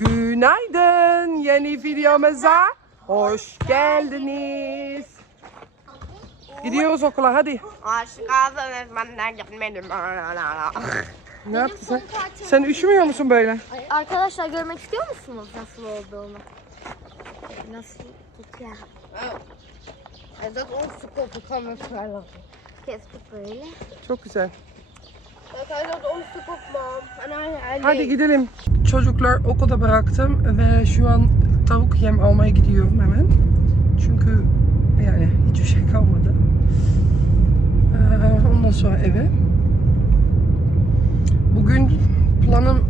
Günaydın yeni videomuza hoş geldiniz. Gidiyoruz okula hadi. Aşık gelmedim. Ne yaptın sen? Sen üşümüyor musun böyle? Arkadaşlar görmek istiyor musunuz nasıl olduğunu? Nasıl tutuyor? Evet o sıkı kamışlarla. Kestik böyle. Çok güzel. Hadi gidelim. Çocuklar okulda bıraktım ve şu an tavuk yem almaya gidiyorum hemen. Çünkü yani hiçbir şey kalmadı. Ee, ondan sonra eve. Bugün planım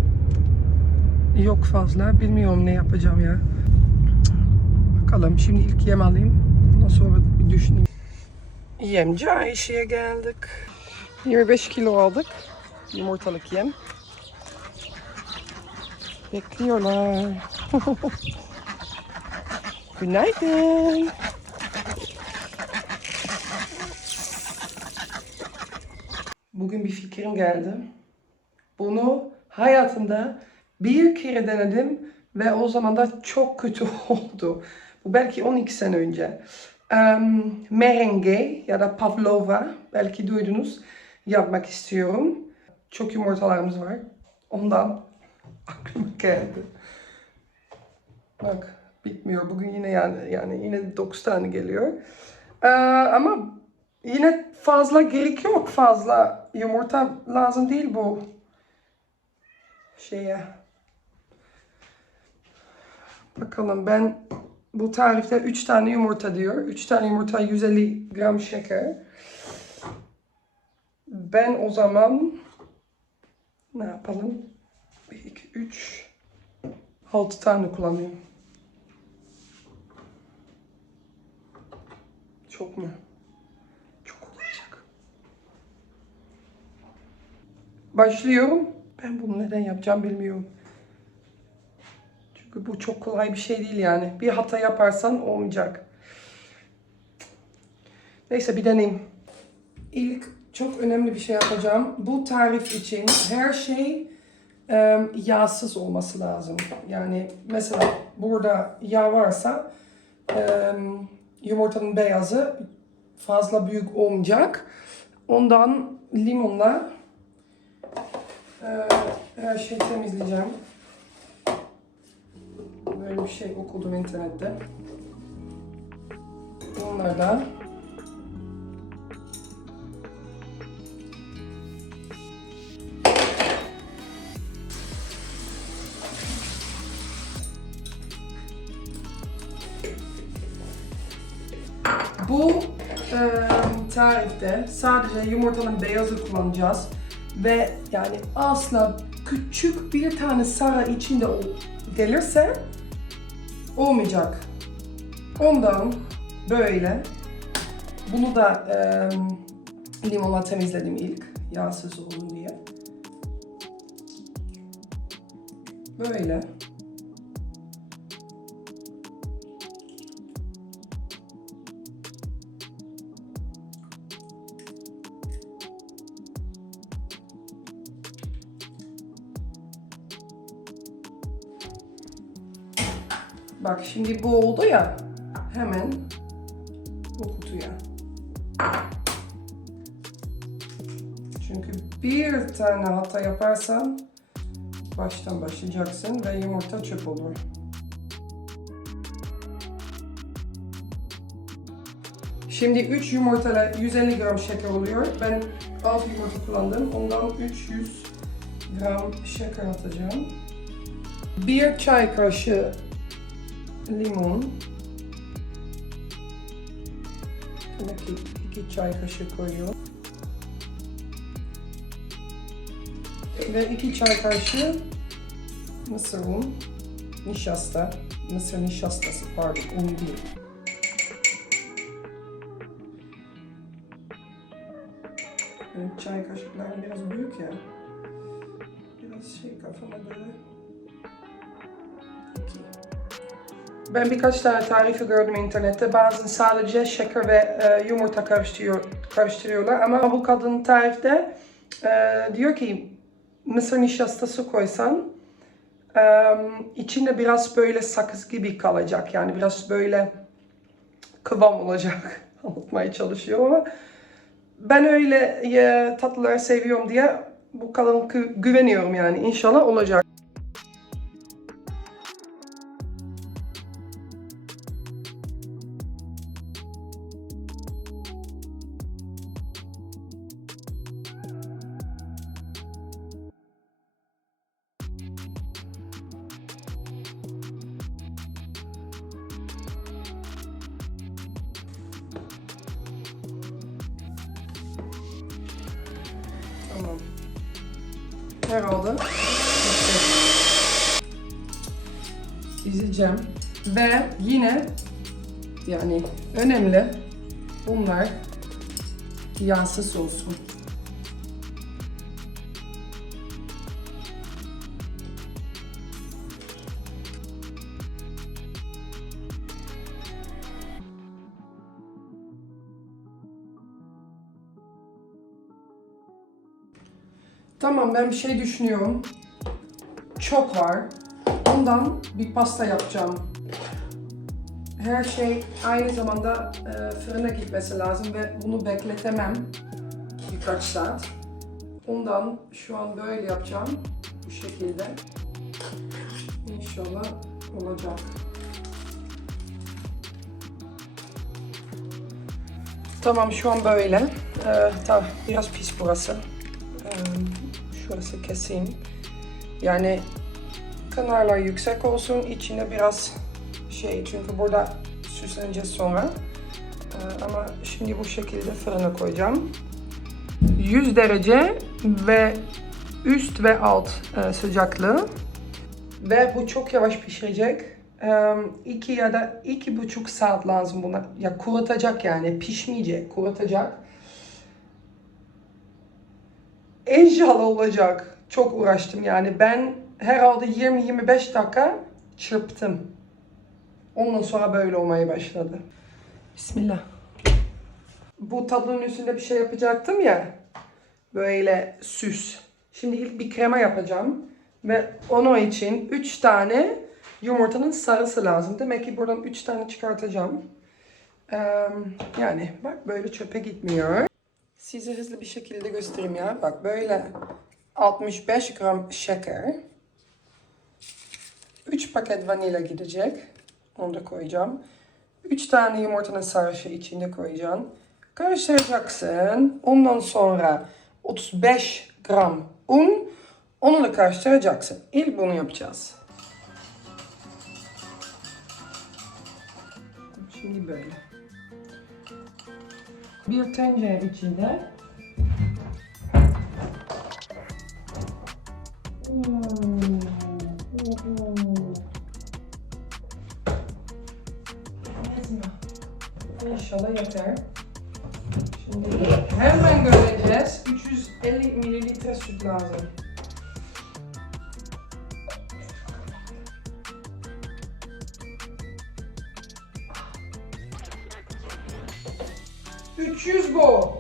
yok fazla. Bilmiyorum ne yapacağım ya. Bakalım şimdi ilk yem alayım. Ondan sonra bir düşüneyim. Yemci Ayşe'ye geldik. 25 kilo aldık. Yumurtalık yem. Bekliyorlar. Günaydın. Bugün bir fikrim geldi. Bunu hayatımda bir kere denedim ve o zaman da çok kötü oldu. Bu belki 12 sene önce. Em, merengue ya da pavlova belki duydunuz yapmak istiyorum. Çok yumurtalarımız var. Ondan aklıma geldi. Bak bitmiyor. Bugün yine yani yani yine 9 tane geliyor. Ee, ama yine fazla gerek yok. Fazla yumurta lazım değil bu şeye. Bakalım ben bu tarifte 3 tane yumurta diyor. 3 tane yumurta 150 gram şeker. Ben o zaman ne yapalım? 1, 2, 3 6 tane kullanayım. Çok mu? Çok olacak. Başlıyorum. Ben bunu neden yapacağım bilmiyorum. Çünkü bu çok kolay bir şey değil yani. Bir hata yaparsan olmayacak. Neyse bir deneyim. İlk çok önemli bir şey yapacağım. Bu tarif için her şey e, yağsız olması lazım. Yani mesela burada yağ varsa e, yumurtanın beyazı fazla büyük olmayacak. Ondan limonla e, her şeyi temizleyeceğim. Böyle bir şey okudum internette. Onlardan tarifte sadece yumurtanın beyazı kullanacağız ve yani asla küçük bir tane sarı içinde gelirse olmayacak. Ondan böyle bunu da e, limonla temizledim ilk yağsız olun diye. Böyle. Bak şimdi bu oldu ya. Hemen bu kutuya. Çünkü bir tane hata yaparsan baştan başlayacaksın ve yumurta çöp olur. Şimdi 3 yumurtayla 150 gram şeker oluyor. Ben 6 yumurta kullandım. Ondan 300 gram şeker atacağım. Bir çay kaşığı limon. Demek ki iki çay kaşığı koyuyorum. Ve iki çay kaşığı mısır un, nişasta, mısır nişastası pardon, un değil. Çay kaşıklarım biraz büyük ya. Biraz şey kafama böyle. Ben birkaç tane tarifi gördüm internette. Bazen sadece şeker ve e, yumurta karıştırıyor, karıştırıyorlar. Ama bu kadın tarifte e, diyor ki mısır nişastası koysan Em, içinde biraz böyle sakız gibi kalacak. Yani biraz böyle kıvam olacak. Anlatmaya çalışıyorum ama ben öyle e, tatlıları seviyorum diye bu gü- güveniyorum yani. İnşallah olacak. Herhalde. Bitti. Dizeceğim. Ve yine yani önemli bunlar yağsız olsun. Tamam ben bir şey düşünüyorum. Çok var. Ondan bir pasta yapacağım. Her şey aynı zamanda e, fırına gitmesi lazım ve bunu bekletemem birkaç saat. Ondan şu an böyle yapacağım. Bu şekilde. İnşallah olacak. Tamam şu an böyle. Ee, tabii biraz pis burası. Ee, şurası keseyim. Yani kenarlar yüksek olsun. içine biraz şey çünkü burada süsleneceğiz sonra. Ee, ama şimdi bu şekilde fırına koyacağım. 100 derece ve üst ve alt e, sıcaklığı. Ve bu çok yavaş pişirecek. Ee, iki ya da iki buçuk saat lazım buna. Ya kurutacak yani pişmeyecek, kurutacak. İnşallah olacak. Çok uğraştım yani. Ben herhalde 20-25 dakika çırptım. Ondan sonra böyle olmaya başladı. Bismillah. Bu tablonun üstünde bir şey yapacaktım ya. Böyle süs. Şimdi ilk bir krema yapacağım. Ve onun için 3 tane yumurtanın sarısı lazım. Demek ki buradan 3 tane çıkartacağım. Ee, yani bak böyle çöpe gitmiyor. Size hızlı bir şekilde göstereyim ya. Bak böyle 65 gram şeker. 3 paket vanilya gidecek. Onu da koyacağım. 3 tane yumurtanın sarısı içinde koyacağım. Karıştıracaksın. Ondan sonra 35 gram un. Onu da karıştıracaksın. İlk bunu yapacağız. Şimdi böyle. Bir tencere içinde Hmm. İnşallah yeter. Şimdi hemen göreceğiz. 350 mililitre süt lazım. ...300 bu.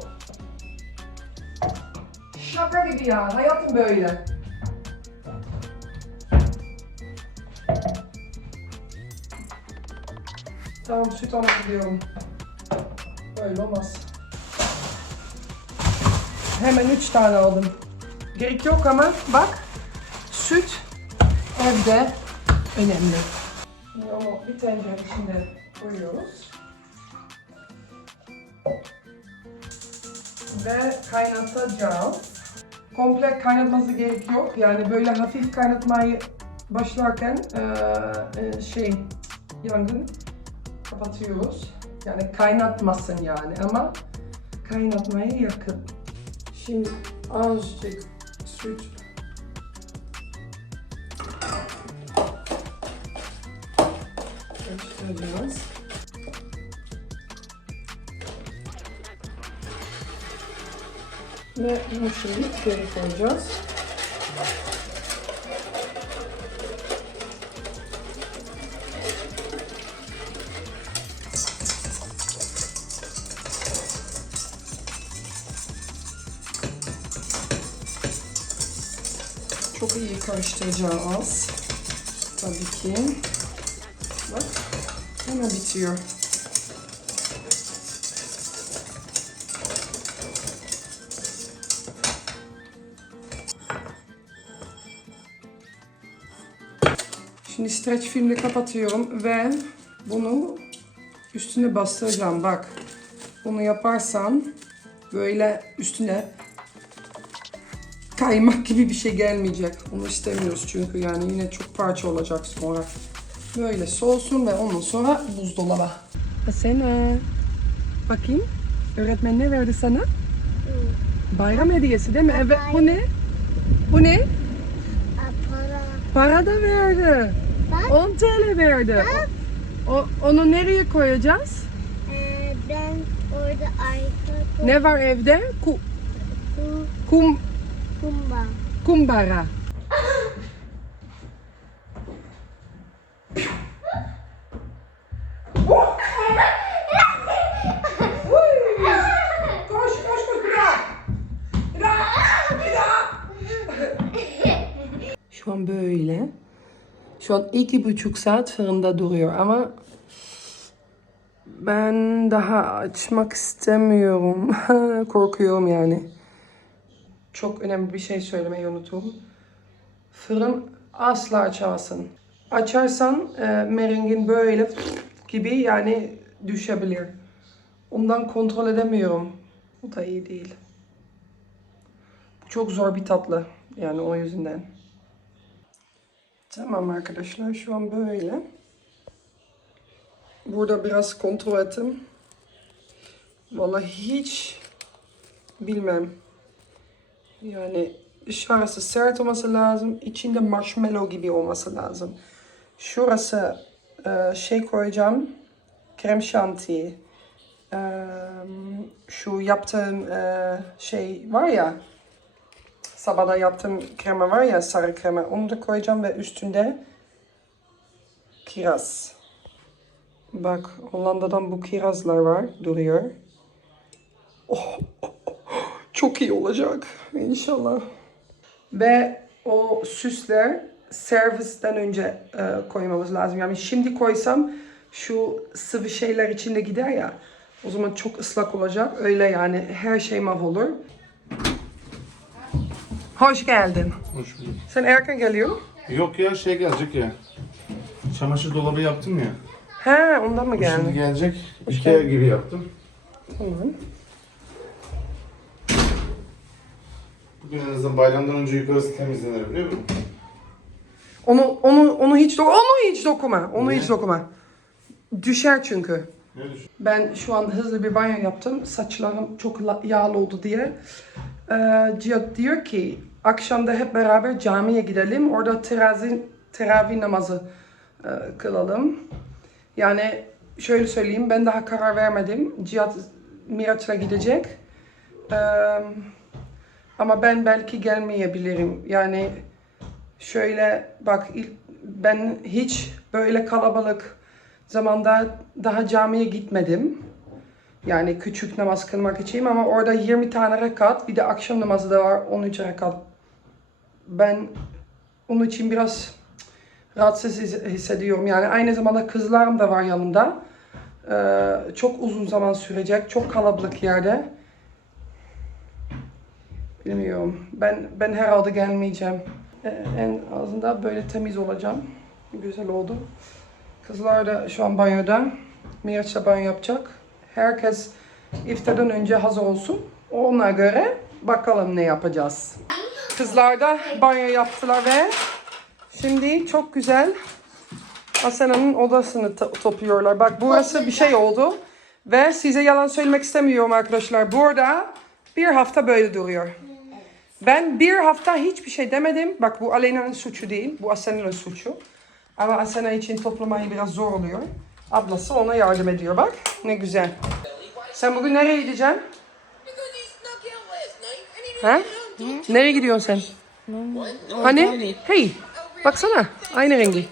Şaka gibi ya. Hayatım böyle. Tamam süt almak gidiyorum. Böyle olmaz. Hemen üç tane aldım. Gerek yok ama bak süt evde önemli. Onu bir tencere içinde koyuyoruz. Ve kaynatacağız. Komple kaynatması gerek yok. Yani böyle hafif kaynatmayı başlarken e, şey yangın kapatıyoruz. Yani kaynatmasın yani ama kaynatmaya yakın. Şimdi azıcık süt Ve bunu şimdi koyacağız. Çok iyi karıştıracağız. Tabii ki. Bak hemen bitiyor. Şimdi streç filmle kapatıyorum ve bunu üstüne bastıracağım. Bak bunu yaparsan böyle üstüne kaymak gibi bir şey gelmeyecek. Onu istemiyoruz çünkü yani yine çok parça olacak sonra. Böyle soğusun ve ondan sonra buzdolaba. Asena. Bakayım. Öğretmen ne verdi sana? Bayram hediyesi değil mi? Evet. Bu ne? Bu ne? Para. Para da verdi. Bak. 10 TL verdi. O, onu nereye koyacağız? Ee, ben orada arka Ne var evde? Ku, kum, kum, kumba. kumbara. Koş koş koş bir daha. Bir daha. Bir daha. Şu an böyle. Şu an iki buçuk saat fırında duruyor ama ben daha açmak istemiyorum. Korkuyorum yani. Çok önemli bir şey söylemeyi unuttum. Fırın asla açamazsın. Açarsan e, merengin böyle gibi yani düşebilir. Ondan kontrol edemiyorum. Bu da iyi değil. Bu çok zor bir tatlı. Yani o yüzden. Tamam arkadaşlar şu an böyle. Burada biraz kontrol ettim. Vallahi hiç bilmem. Yani dışarısı sert olması lazım. içinde marshmallow gibi olması lazım. Şurası e, şey koyacağım. Krem şanti. E, şu yaptığım e, şey var ya. Sabahda yaptığım krema var ya sarı krema. Onu da koyacağım ve üstünde kiraz. Bak Hollanda'dan bu kirazlar var. Duruyor. Oh, oh, oh. Çok iyi olacak inşallah. Ve o süsler servisten önce e, koymamız lazım. Yani şimdi koysam şu sıvı şeyler içinde gider ya. O zaman çok ıslak olacak. Öyle yani her şey mahvolur. Hoş geldin. Hoş bulduk. Sen erken geliyorsun. Yok ya şey gelecek ya. Çamaşır dolabı yaptım ya. He ondan mı Bu Şimdi geldin? gelecek. Ikea gibi yaptım. Tamam. Bugün en azından bayramdan önce yukarısı temizlenir biliyor musun? Onu onu onu hiç do- onu hiç dokuma. Onu Niye? hiç dokuma. Düşer çünkü. Ne düşün? Ben şu an hızlı bir banyo yaptım. Saçlarım çok la- yağlı oldu diye. Cihat diyor ki akşamda hep beraber camiye gidelim. Orada terazi, teravih namazı e, kılalım. Yani şöyle söyleyeyim ben daha karar vermedim. Cihat Miraç'la gidecek. Ee, ama ben belki gelmeyebilirim. Yani şöyle bak ben hiç böyle kalabalık zamanda daha camiye gitmedim. Yani küçük namaz kılmak için ama orada 20 tane rekat bir de akşam namazı da var 13 rekat. Ben onun için biraz rahatsız his- hissediyorum. Yani aynı zamanda kızlarım da var yanımda. Ee, çok uzun zaman sürecek. Çok kalabalık yerde. Bilmiyorum. Ben ben herhalde gelmeyeceğim. Ee, en azından böyle temiz olacağım. Güzel oldu. Kızlar da şu an banyoda. Miraç da banyo yapacak. Herkes iftardan önce hazır olsun. Ona göre bakalım ne yapacağız. Kızlar da banyo yaptılar ve şimdi çok güzel Asena'nın odasını to- topluyorlar. Bak burası bir şey oldu. Ve size yalan söylemek istemiyorum arkadaşlar. Burada bir hafta böyle duruyor. Ben bir hafta hiçbir şey demedim. Bak bu Aleyna'nın suçu değil. Bu Asena'nın suçu. Ama Asena için toplamayı biraz zor oluyor. Ablası ona yardım ediyor bak. Ne güzel. Sen bugün nereye gideceksin? He Nereye gidiyorsun sen? Hani? Hey, baksana. Aynı rengi.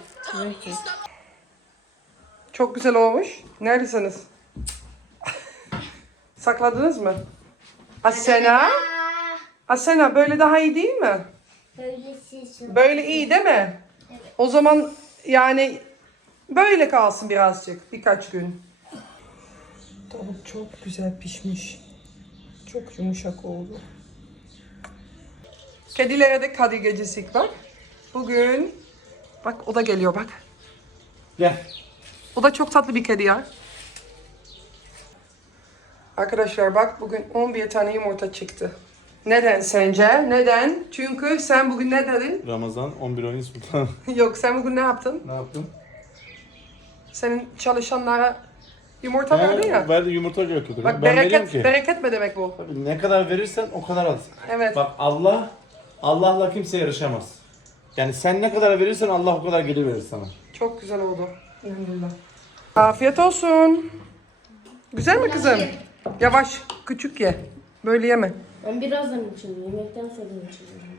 Çok güzel olmuş. Neredesiniz? Sakladınız mı? Asena? Asena böyle daha iyi değil mi? Böyle iyi değil mi? O zaman Yani böyle kalsın birazcık birkaç gün. Tavuk çok güzel pişmiş. Çok yumuşak oldu. Kedilere de Kadir gecesi bak. Bugün bak o da geliyor bak. Gel. O da çok tatlı bir kedi ya. Arkadaşlar bak bugün 11 tane yumurta çıktı. Neden sence? Neden? Çünkü sen bugün ne dedin? Ramazan 11 oyun sultan. Yok sen bugün ne yaptın? ne yaptın? Senin çalışanlara yumurta verdin ya. Verdi yumurta götürdü. Bak ben veriyorum bereket, ki. bereket mi demek bu? Ne kadar verirsen o kadar az. Evet. Bak Allah, Allah'la kimse yarışamaz. Yani sen ne kadar verirsen Allah o kadar geri verir sana. Çok güzel oldu. Elhamdülillah. Afiyet olsun. Güzel mi kızım? Yavaş, küçük ye. Böyle yeme. Ben birazdan içiyorum. Yemekten sonra içiyorum.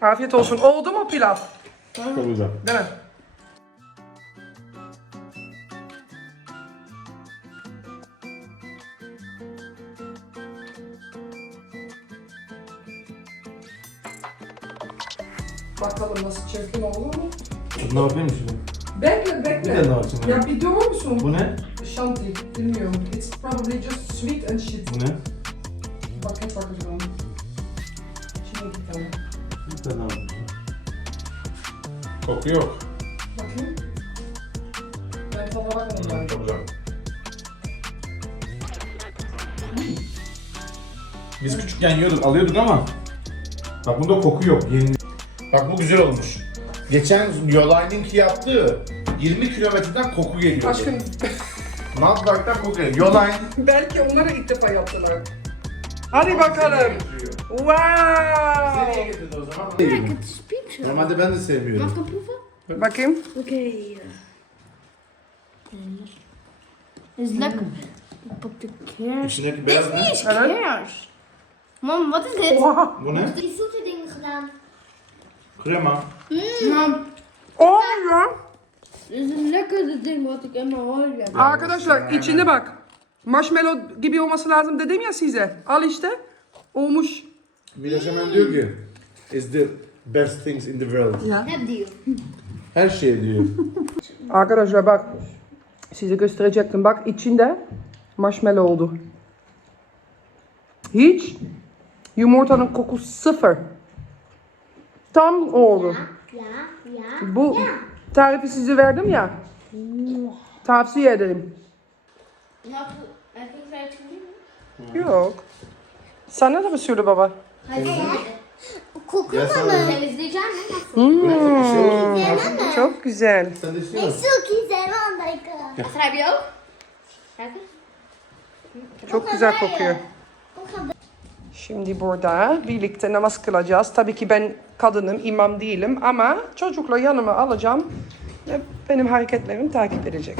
Afiyet olsun. Oldu mu pilav? Çok güzel. Değil mi? Bakalım nasıl çirkin olur mu? Ne yapayım şimdi? Bekle bekle. Bir tane daha açayım. Ya bir durur musun? Bu ne? Shanti, bilmiyorum. It's probably just sweet and shit. Bu ne? Bak hep bakacağım. Şimdi bir tane. Bir tane daha. Koku yok. Bakayım. Ben tadına bakmadım ben. Çok güzel. Biz küçükken yiyorduk, alıyorduk ama bak bunda koku yok. Yeni... Bak bu güzel olmuş. Geçen Yolay'ınki yaptığı 20 kilometreden koku geliyor. Aşkım Maltbak'tan koku geliyor. Yolay'ın belki onları ilk defa yaptılar. Hadi bakalım. Wow. Getirdi o zaman? Normalde ben de sevmiyorum. Bakayım. Okay. It's lekker. Pak de kers. İçindeki beyaz ne? Evet. Kers. Mam, wat is dit? Oha. Bu ne? Dingen gedaan. Krema. Mam, Oh ya. dit is een lekkere ding wat ik in mijn oor heb. Arkadaşlar içinde bak. Marshmallow gibi olması lazım dedim ya size. Al işte. Olmuş. Miraç hemen diyor ki is the best things in the world. Heb die. Her şey diyor. Arkadaşlar bak. Size gösterecektim. Bak içinde marshmallow oldu. Hiç yumurtanın kokusu sıfır. Tam oldu. Ja, ja. Bu tarifi size verdim ya. Tavsiye ederim. Gezien? Yok. Sana da mı sürdü baba? Kokuyor Ya mu? Temizleyeceğim mi? Hmm, çok güzel. Sen de istiyor musun? Zo güzel je ook? Lekker? Çok güzel kokuyor. Şimdi burada birlikte namaz kılacağız. Tabii ki ben kadınım, imam değilim ama çocukla yanıma alacağım ve benim hareketlerimi takip edecek.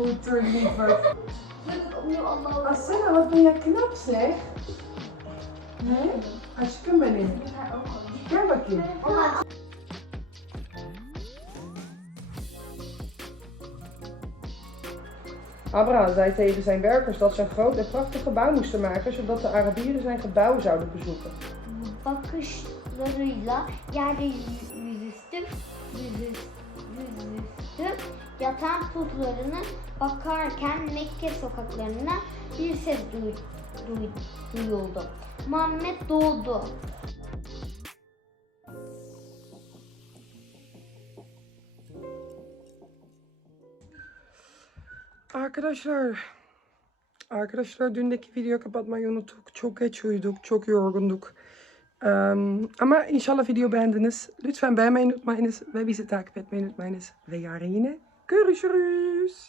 Poeter, liever. Opnieuw allemaal. Asena, wat ben jij knap zeg. Nee? Aşkım benim. Gel bakayım. Abraham zei tegen zijn werkers dat ze een groot en prachtig gebouw moesten maken, zodat de Arabieren zijn gebouw zouden bezoeken. bakışlarıyla yerde yatan putlarına bakarken Mekke sokaklarına bir ses duy, duy, duyuldu. Muhammed doğdu. Arkadaşlar, arkadaşlar dündeki video kapatmayı unuttuk. Çok geç uyuduk, çok yorgunduk. Ehm, ama inşallah video beğendiniz. Lütfen beğenmeyi unutmayınız ve bizi takip etmeyi unutmayınız. Ve yarın yine görüşürüz.